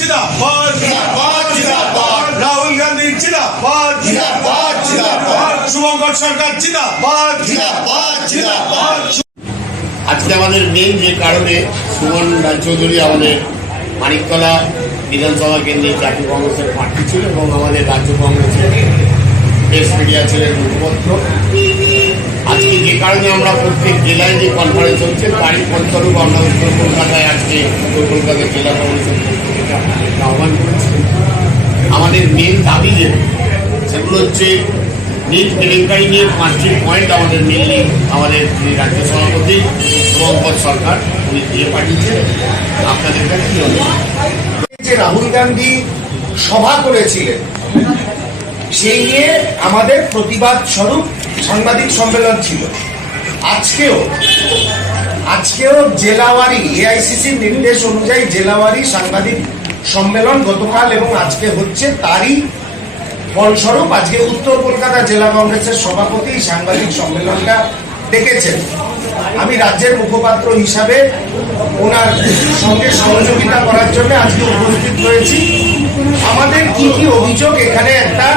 जिंदाबाद राहुल गांधी जिंदाबाद শুভঙ্কর সরকার জিন্দাবাদ। আজকে আমাদের মেইন যে কারণে সুমন রায়চৌধুরী আমাদের মানিকতলা বিধানসভা কেন্দ্রে জাতীয় কংগ্রেসের প্রার্থী ছিল এবং আমাদের রাজ্য কংগ্রেসের প্রেস মিডিয়া ছিলেন মুখপত্র। আজকে যে কারণে আমরা প্রত্যেক জেলায় যে কনফারেন্স হচ্ছে তারই ফলস্বরূপ আমরা উত্তর কলকাতায় আজকে উত্তর কলকাতা জেলা কংগ্রেসের আহ্বান করেছি। আমাদের মেন দাবি সেগুলো হচ্ছে নীট কেলেঙ্কারি নিয়ে 5টি পয়েন্ট আমাদের মেনলি আমাদের রাজ্য সভাপতি শুভঙ্কর সরকার উনি দিয়ে পাঠিয়েছে আপনাদের কাছে। যে রাহুল গান্ধী সভা করেছিলেন সেই নিয়ে আমাদের প্রতিবাদ স্বরূপ সাংবাদিক সম্মেলন ছিল। আজকেও জেলাওয়ারি এআইসিসির নির্দেশ অনুযায়ী জেলাওয়ারি সাংবাদিক সম্মেলন গতকাল এবং আজকে হচ্ছে, তারই ফলস্বরূপ আজকে উত্তর কলকাতা জেলা কংগ্রেসের সভাপতি সাংবাদিক সম্মেলনটা ডেকেছেন। আমি রাজ্যের মুখপাত্র হিসাবে ওনার সঙ্গে সহযোগিতা করার জন্য আজকে উপস্থিত হয়েছি। আমাদের কি কি অভিযোগ, এখানে একটা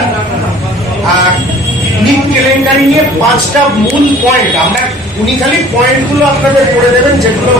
নীট কেলেঙ্কারি নিয়ে 5টা মূল পয়েন্ট, উনি খালি পয়েন্টগুলো আপনাদের করে দেবেন যেগুলো